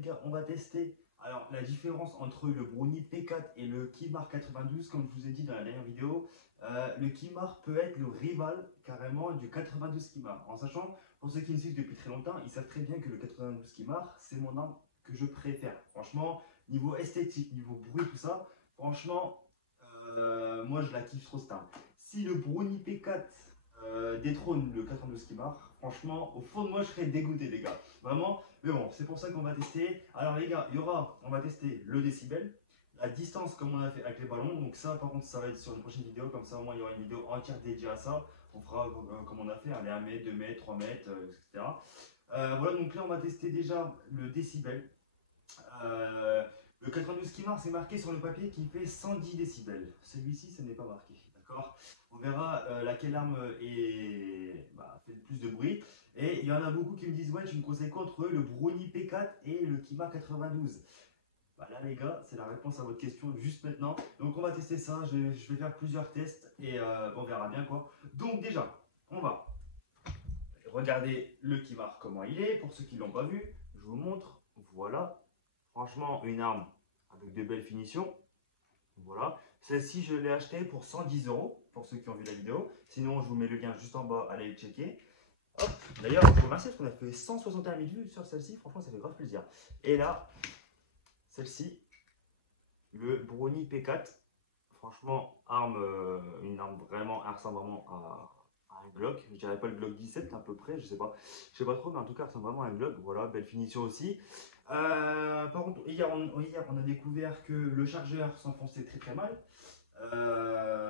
les gars, on va tester. Alors la différence entre le Brownie P4 et le Kimar 92, comme je vous ai dit dans la dernière vidéo, le Kimar peut être le rival carrément du 92 Kimar. En sachant, pour ceux qui me suivent depuis très longtemps, ils savent très bien que le 92 Kimar, c'est mon arme que je préfère. Franchement, niveau esthétique, niveau bruit, tout ça, franchement, moi je la kiffe trop cette arme. Si le Brownie P4 détrône le 92 Kimar, franchement, au fond de moi, je serais dégoûté, les gars. Vraiment, mais bon, c'est pour ça qu'on va tester. Alors, les gars, on va tester le décibel, la distance comme on a fait avec les ballons. Donc, ça, par contre, ça va être sur une prochaine vidéo. Comme ça, au moins, il y aura une vidéo entière dédiée à ça. On fera comme on a fait, aller 1 mètre, 2 mètres, 3 mètres, etc. Voilà, donc là, on va tester déjà le décibel. Le 92 Kimar, c'est marqué sur le papier qui fait 110 décibels. Celui-ci, ce n'est pas marqué. D'accord. On verra laquelle arme fait le plus de bruit. Et il y en a beaucoup qui me disent, ouais, tu me conseilles quoi entre le Brownie P4 et le Kimar 92? Bah là, les gars, c'est la réponse à votre question juste maintenant. Donc, on va tester ça. Je vais faire plusieurs tests et on verra bien quoi. Donc, déjà, on va regarder le Kimar, comment il est. Pour ceux qui ne l'ont pas vu, je vous montre. Voilà. Franchement, une arme avec de belles finitions. Voilà. Celle-ci, je l'ai achetée pour 110 € pour ceux qui ont vu la vidéo. Sinon, je vous mets le lien juste en bas, allez le checker. D'ailleurs, je vous remercie parce qu'on a fait 161 000 vues sur celle-ci. Franchement, ça fait grave plaisir. Et là, celle-ci, le Brownie P4. Franchement, une arme vraiment, elle ressemble vraiment à un Glock. Je dirais pas le Glock 17 à peu près, je sais pas trop, mais en tout cas, elle ressemble vraiment à un Glock. Voilà, belle finition aussi. Par contre, hier, on a découvert que le chargeur s'enfonçait très mal.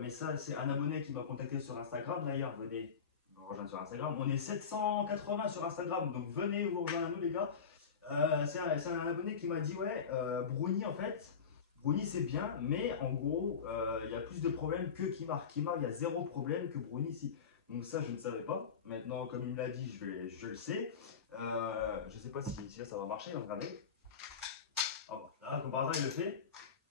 Mais ça, c'est un abonné qui m'a contacté sur Instagram. D'ailleurs, venez nous rejoindre sur Instagram. On est 780 sur Instagram, donc venez vous rejoindre à nous, les gars. C'est un abonné qui m'a dit, ouais, Brownie, en fait, Brownie c'est bien, mais en gros, il y a plus de problèmes que Kimar. Kimar, il y a 0 problème que Brownie ici. Donc ça, je ne savais pas. Maintenant, comme il me l'a dit, je le sais. Je ne sais pas si là ça va marcher, regardez. Oh, là, comme par hasard, il le fait.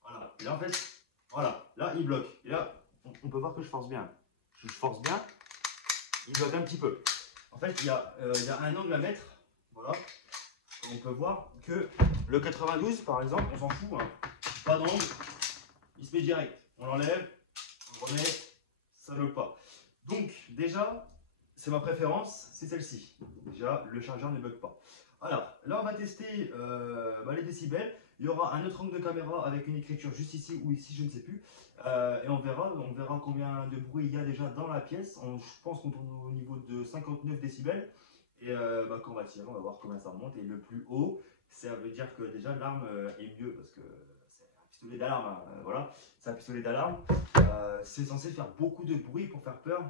Voilà. Et là, en fait, voilà. Là, il bloque. Et là, on peut voir que je force bien. Je force bien. Il bloque un petit peu. En fait, il y a un angle à mettre. Voilà. On peut voir que le 92, par exemple, on s'en fout. Hein. Pas d'angle. Il se met direct. On l'enlève. On le remet. Ça ne bloque pas. Donc, déjà, c'est ma préférence, c'est celle-ci. Déjà, le chargeur ne bloque pas. Alors, là, on va tester les décibels. Il y aura un autre angle de caméra avec une écriture juste ici ou ici, je ne sais plus. Et on verra combien de bruit il y a déjà dans la pièce. Je pense qu'on tourne au niveau de 59 décibels. Et quand on va tirer, on va voir combien ça monte. Et le plus haut, ça veut dire que déjà l'arme est mieux parce que c'est un pistolet d'alarme. Hein, voilà, c'est un pistolet d'alarme. C'est censé faire beaucoup de bruit pour faire peur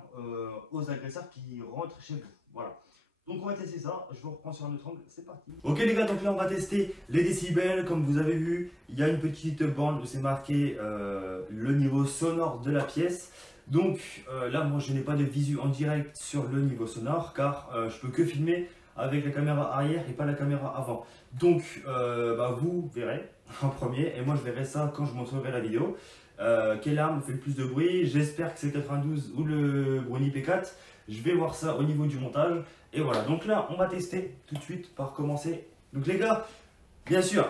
aux agresseurs qui rentrent chez vous. Voilà. Donc on va tester ça, je vous reprends sur un autre angle, c'est parti. Ok les gars, donc là on va tester les décibels. Comme vous avez vu, il y a une petite bande où c'est marqué le niveau sonore de la pièce. Donc là moi je n'ai pas de visu en direct sur le niveau sonore car je peux que filmer avec la caméra arrière et pas la caméra avant. Donc vous verrez en premier et moi je verrai ça quand je montrerai la vidéo. Quelle arme fait le plus de bruit? J'espère que c'est le 92 ou le Brownie P4. Je vais voir ça au niveau du montage. Et voilà, donc là, on va tester tout de suite par commencer. Donc les gars, bien sûr,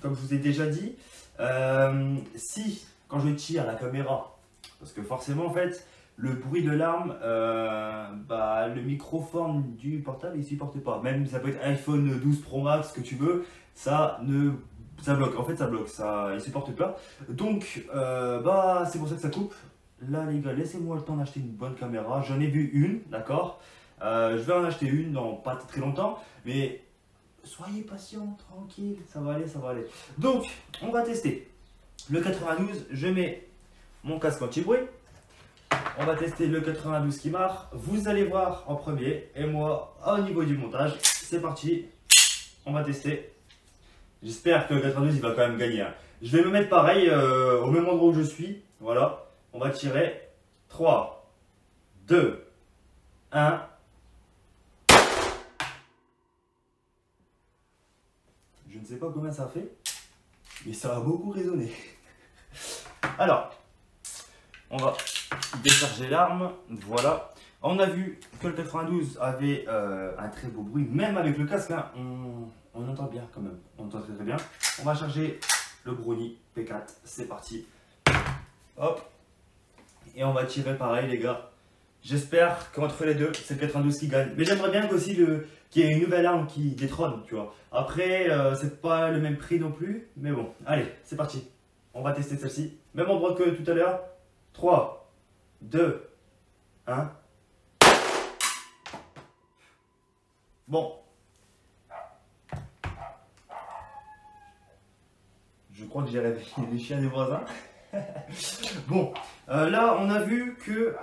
comme je vous ai déjà dit, quand je tire la caméra, parce que forcément, en fait, le bruit de l'arme, le microphone du portable, il ne supporte pas. Même ça peut être iPhone 12 Pro Max, que tu veux, ça bloque. En fait, ça bloque, il ne supporte pas. Donc, c'est pour ça que ça coupe. Là, les gars, laissez-moi le temps d'acheter une bonne caméra. J'en ai vu une, d'accord. Je vais en acheter une dans pas très longtemps, mais soyez patient, tranquille, ça va aller, ça va aller. Donc, on va tester le 92. Je mets mon casque anti-bruit. On va tester le 92 Kimar. Vous allez voir en premier, et moi au niveau du montage. C'est parti, on va tester. J'espère que le 92 il va quand même gagner. Hein. Je vais me mettre pareil au même endroit où je suis. Voilà, on va tirer. 3, 2, 1. Je ne sais pas combien ça fait, mais ça a beaucoup résonné. Alors, on va décharger l'arme. Voilà. On a vu que le 92 avait un très beau bruit, même avec le casque, hein, on entend bien quand même, on entend très très bien. On va charger le Brownie P4, c'est parti. Hop, et on va tirer pareil les gars. J'espère qu'entre les deux, c'est le 92 qui gagne. Mais j'aimerais bien qu'il y ait une nouvelle arme qui détrône, tu vois. Après, c'est pas le même prix non plus, mais bon, allez, c'est parti. On va tester celle-ci. Même endroit que tout à l'heure. 3, 2, 1. Bon. Je crois que j'ai réveillé les chiens des voisins. Bon, là on a vu que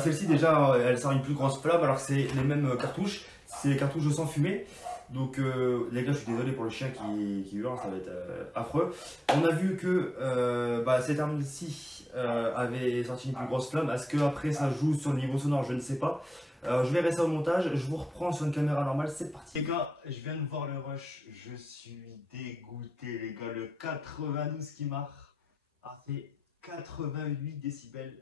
celle-ci déjà elle sort une plus grosse flamme alors que c'est les mêmes cartouches, c'est les cartouches de sang fumé. Donc les gars je suis désolé pour le chien qui hurle, ça va être affreux. On a vu que cette arme-ci avait sorti une plus grosse flamme. Est-ce que après ça joue sur le niveau sonore? Je ne sais pas. Je verrai ça au montage, je vous reprends sur une caméra normale, c'est parti. Les gars, je viens de voir le rush, je suis dégoûté les gars, le 92 qui marque a fait 88 décibels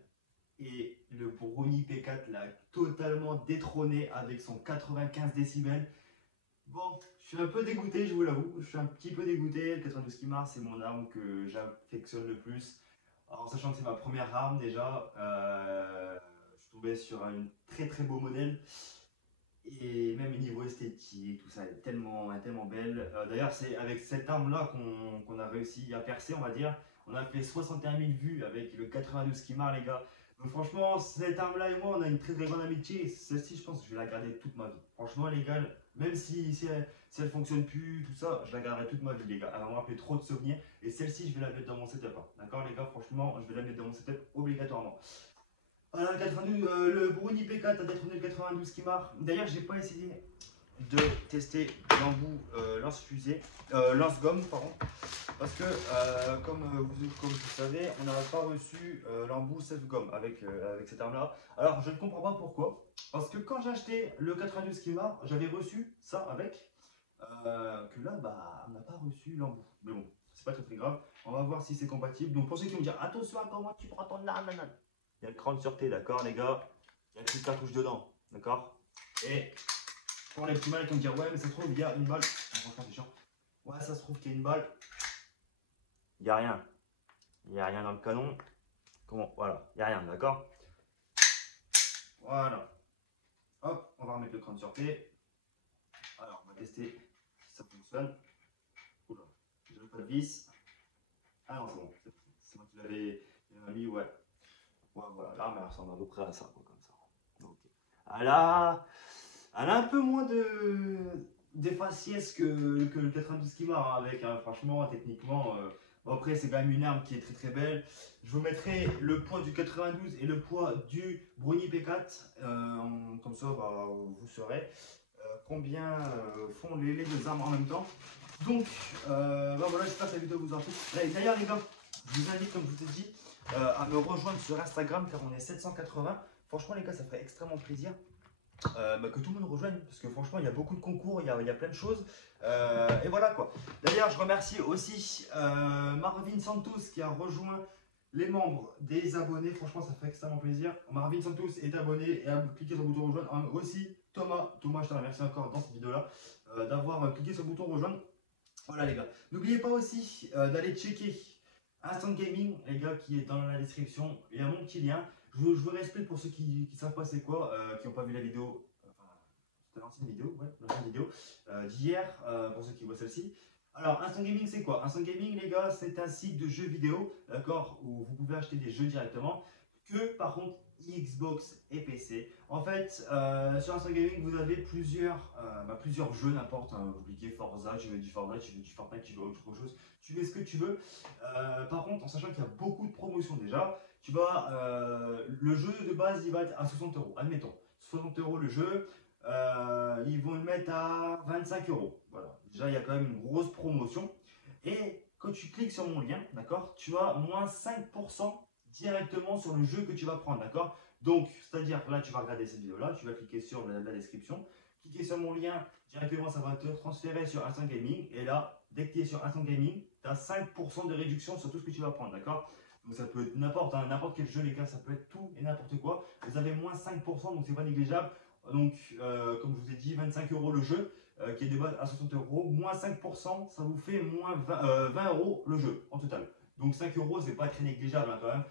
et le Brownie P4 l'a totalement détrôné avec son 95 décibels. Bon, je suis un peu dégoûté, je vous l'avoue, je suis un petit peu dégoûté. Le 92 qui marque, c'est mon arme que j'affectionne le plus. En sachant que c'est ma première arme déjà, je suis tombé sur un très très beau modèle. Et même au niveau esthétique, tout ça, elle est tellement belle. D'ailleurs, c'est avec cette arme-là qu'on a réussi à percer, on va dire. On a fait 61 000 vues avec le 92 qui marre, les gars. Donc franchement, cette arme-là et moi, on a une très grande amitié. Celle-ci, je pense que je vais la garder toute ma vie. Franchement, les gars, même si elle fonctionne plus, tout ça, je la garderai toute ma vie, les gars. Elle va me rappeler trop de souvenirs. Et celle-ci, je vais la mettre dans mon setup, hein. D'accord, les gars, franchement, je vais la mettre dans mon setup obligatoirement. Voilà, le Brownie P4 a détrôné le 92 qui marque. D'ailleurs, j'ai pas essayé de tester l'embout lance-fusée, lance-gomme, pardon. Parce que, comme vous savez, on n'a pas reçu l'embout self-gomme avec cette arme-là. Alors, je ne comprends pas pourquoi. Parce que quand j'ai acheté le 92 qui marque, j'avais reçu ça avec. Que là, on n'a pas reçu l'embout. Mais bon, c'est pas très grave. On va voir si c'est compatible. Donc, pour ceux qui vont me dire, attention à comment tu prends ton arme, il y a le cran de sûreté, d'accord, les gars. Il y a une petite cartouche dedans, d'accord. Et pour les petits malins qui vont me dire, ouais, mais ça se trouve, il y a une balle. Ouais, ça se trouve qu'il y a une balle. Il n'y a rien. Il n'y a rien dans le canon. Comment? Voilà, il n'y a rien, d'accord. Voilà. Hop, on va remettre le cran de sûreté. Alors, on va tester si ça fonctionne. Oula, je n'ai pas de vis. Ah non, c'est bon. C'est moi qui l'avais mis, ouais. Ouais, voilà, l'arme elle ressemble à peu près à ça, quoi, comme ça. Donc, elle a un peu moins de faciès que le 92 qui marque, avec, hein, franchement, techniquement. Bon, après, c'est quand même une arme qui est très belle. Je vous mettrai le poids du 92 et le poids du Brownie P4. Comme ça, vous saurez combien font les deux armes en même temps. Donc, voilà, j'espère que la vidéo vous a plu. D'ailleurs, les gars, je vous invite, comme je vous ai dit, à me rejoindre sur Instagram car on est 780. Franchement, les gars, ça ferait extrêmement plaisir que tout le monde rejoigne parce que franchement, il y a beaucoup de concours, il y a plein de choses. Et voilà quoi. D'ailleurs, je remercie aussi Marvin Santos qui a rejoint les membres des abonnés. Franchement, ça fait extrêmement plaisir. Marvin Santos est abonné et a cliqué sur le bouton rejoindre. Aussi, Thomas, je te remercie encore dans cette vidéo-là d'avoir cliqué sur le bouton rejoindre. Voilà les gars. N'oubliez pas aussi d'aller checker Instant Gaming, les gars, qui est dans la description. Il y a mon petit lien. Je vous réexplique pour ceux qui ne savent pas c'est quoi, qui n'ont pas vu la vidéo. C'était l'ancienne vidéo, ouais, l'ancienne vidéo d'hier, pour ceux qui voient celle-ci. Alors, Instant Gaming, c'est quoi? Instant Gaming, les gars, c'est un site de jeux vidéo, d'accord, où vous pouvez acheter des jeux directement, que par contre, Xbox et PC. En fait, sur Instant Gaming, vous avez plusieurs jeux, n'importe, hein, vous cliquez Forza, tu veux du Forza, tu veux du Fortnite, tu veux autre chose, tu veux ce que tu veux. Par contre, en sachant qu'il y a beaucoup de promotions déjà, tu vas, le jeu de base, il va être à 60 euros, admettons. 60 euros le jeu, ils vont le mettre à 25 euros. Voilà, déjà il y a quand même une grosse promotion. Et quand tu cliques sur mon lien, d'accord, tu as moins 5% directement sur le jeu que tu vas prendre, d'accord. Donc, c'est-à-dire là, tu vas regarder cette vidéo-là, tu vas cliquer sur la description, cliquer sur mon lien, directement ça va te transférer sur Instant Gaming. Et là, dès que tu es sur Instant Gaming, tu as 5% de réduction sur tout ce que tu vas prendre, d'accord. Donc ça peut être n'importe, hein, n'importe quel jeu les gars, ça peut être tout et n'importe quoi. Vous avez moins 5%, donc c'est pas négligeable. Donc comme je vous ai dit, 25 € le jeu, qui est de base à 60 €, moins 5%, ça vous fait moins 20 € le jeu en total. Donc 5 €, c'est pas très négligeable hein, quand même.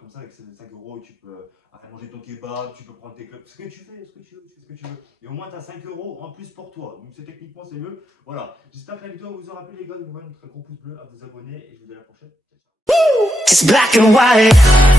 Comme ça, avec ces 5 €, tu peux aller manger ton kebab, tu peux prendre tes clubs, ce que tu fais, ce que tu veux, tu fais ce que tu veux. Et au moins, tu as 5 € en plus pour toi. Donc c'est techniquement, c'est mieux. Voilà. J'espère que la vidéo vous aura plu, les gars. N'oubliez pas de mettre un gros pouce bleu, à vous abonner et je vous dis à la prochaine. Ciao, ciao. It's black and white.